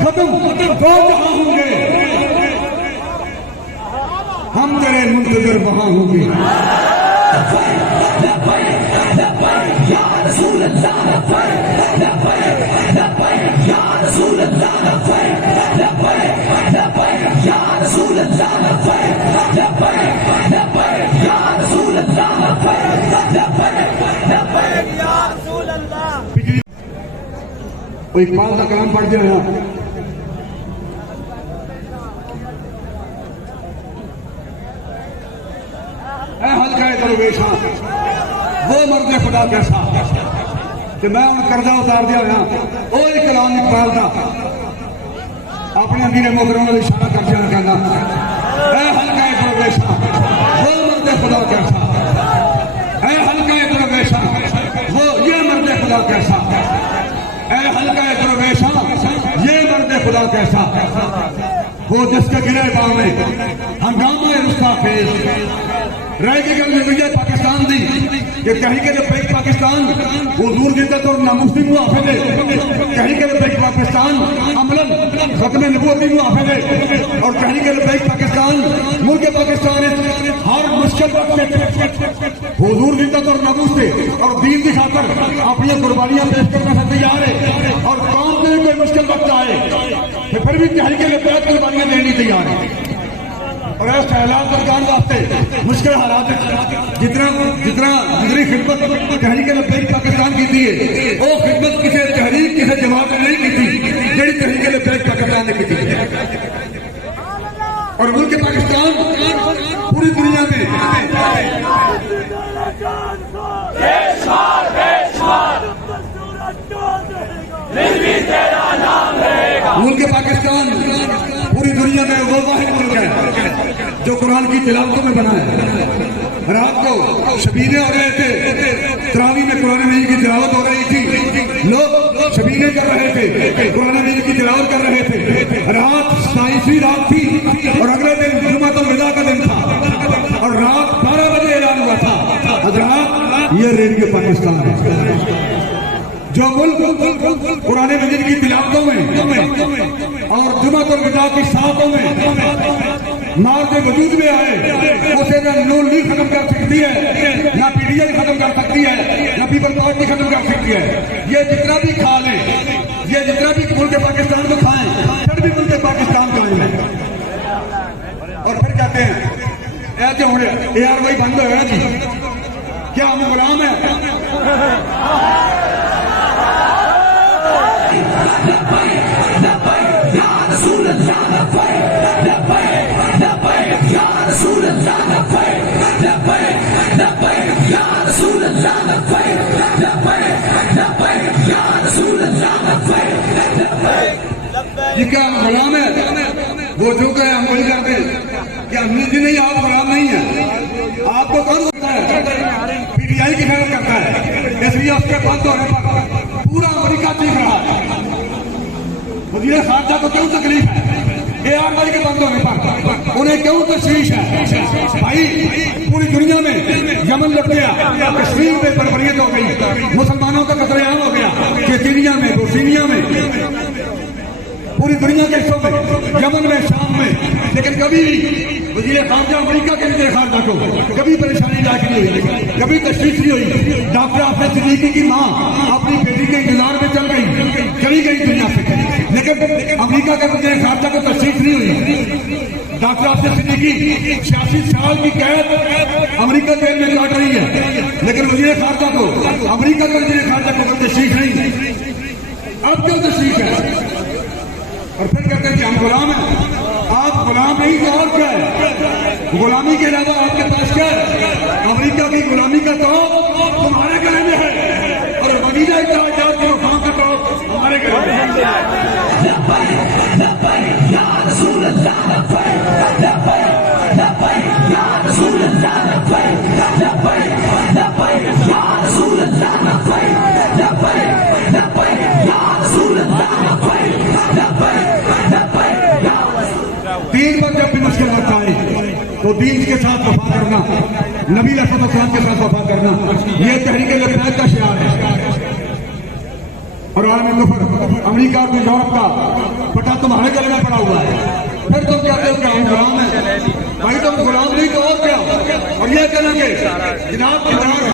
खत्म दो जहां होंगे, हम तेरे मुंतजर वहां होंगे। इकबाल का कलाम पढ़ दिया यहाँ। हल्का दरवेशा वो मर्द खुदा कैसा कि मैं उन कर्जा उतार दिया यहाँ। वो एक कलाम इकबाल का अपने अमीर मोहतरम वाले इशारा कर दिया कहना, हल्का दरवेशा वो मर्द खुदा कैसा, हल्का दरवेशा वो ये मर्द खुदा कैसा, हल्का दरवेशा ये मर्द खुदा कैसा, वो जिसके गिरे बाम में हंगामा रुस्ता फेज रह गई विजय पाकिस्तान दी कि कहीं के लिए पाकिस्तान वो दूर जिद्दत और नामुस्लिम मुआफे दे, कहीं के लिए पाकिस्तान अमलन खत्म नबूवती मुआफे दे, और कहीं के लिए पाकिस्तान मुल्क पाकिस्तान हर मुश्किल वक्त हुजूर जिद्दत और नामुस दे और दीन की खातर अपनी कुर्बानियां पेश करने से तैयार है। और कौन से कोई मुश्किल वक्त आए तो फिर भी कहीं के लिए बेहद कुर्बानियां देनी तैयार है। और ऐसे हालात सरकार वास्ते मुश्किल हालात जितनी खिदमत तहरीक लब्बैक पाकिस्तान की थी वो खिदमत किसी तहरीक किसी जमात ने नहीं की थी जी तहरीक लब्बैक पाकिस्तान ने की थी। और मुल्क पाकिस्तान पूरी दुनिया में मुल्क पाकिस्तान पूरी दुनिया में वो वाहिद मुल्क है जो कुरान की तिलावतों में बना है। रात को शबीने हो रहे थे, तरावी में कुरान मजीद की तिलावत हो रही थी, लोग शबीने कर रहे थे, कुरान मजीद की तिलावत कर रहे थे। रात 27वीं रात थी और अगले दिन जुम्मतुल विदा का दिन था और रात 12 बजे ऐलान हुआ था हज़रात ये रेडियो पाकिस्तान है जो मुल्क कुरान मजीद की तिलावतों में और जुम्मतुल विदा की सातों में मार के वजूद में आए उसे न नून लीग खत्म कर सकती है, न पीडीआई खत्म कर सकती है, न पीपल पार्टी खत्म कर सकती है। ये जितना भी खा ले, ये जितना भी मुल्क पाकिस्तान को खाएं फिर भी मुल्क पाकिस्तान कायम है। और फिर कहते हैं ऐसे होने यार वही बंद हो गया जी, क्या हम गुलाम है? ये क्या हम गुलाम है? वो जो कहे हम वही करते हैं। क्या अमीर जी नहीं, आप गुलाम नहीं है, आपको कौन करता है? पीटीआई की खैर करता है, इसलिए उसके बंद होने पर पूरा अमेरिका चीख रहा है। वज़ीर खारजा को क्यों तकलीफ है? ARY के बंद होने पर उन्हें क्यों तशवीश है? भाई पूरी दुनिया में यमन लग गया, कश्मीर में बर्बरियत हो गई, मुसलमानों का कत्लेआम हो गया, चेचनिया में, बोस्निया में, पूरी दुनिया के हिस्सों में, यमन में, शाम में। लेकिन कभी वज़ीर खारजा अमेरिका के वज़ीर खारजा को कभी परेशानी लायक नहीं हुई, कभी तशवीश नहीं हुई। डॉक्टर आफिद सिद्दीकी की माँ अपनी बेटी के इंतजार में चली गई दुनिया से, लेकिन अमेरिका के वज़ीर खारजा को तशवीश नहीं हुई। डॉक्टर आफिद सिद्दीकी 86 साल की कैद अमेरिका जेल में काट रही है, लेकिन वज़ीर खारजा को अमेरिका के वज़ीर खारजा को तशवीश नहीं। अब क्यों तशवीश है? और फिर कहते हैं कि हम गुलाम हैं। आप गुलाम नहीं तो और क्या है? गुलामी के अलावा आपके पास क्या है? अमेरिका की गुलामी का तो तुम्हारे गले में है और मदीना इत्तेहाद के वफा का तो हमारे गले में है। दीन पर जब भी मुश्किल आता है तो दीन के साथ वफा करना, नबी अलैहिस्सलाम के साथ वफा करना, यह तहरीक लब्बैक का शिआर है। और आलम कुफर अमेरिका और यूरोप का हुआ है, फिर तुम कहते हो कि हम गुलाम है। भाई तुम गुलाम नहीं तो और क्या। और ये कहेंगे जनाब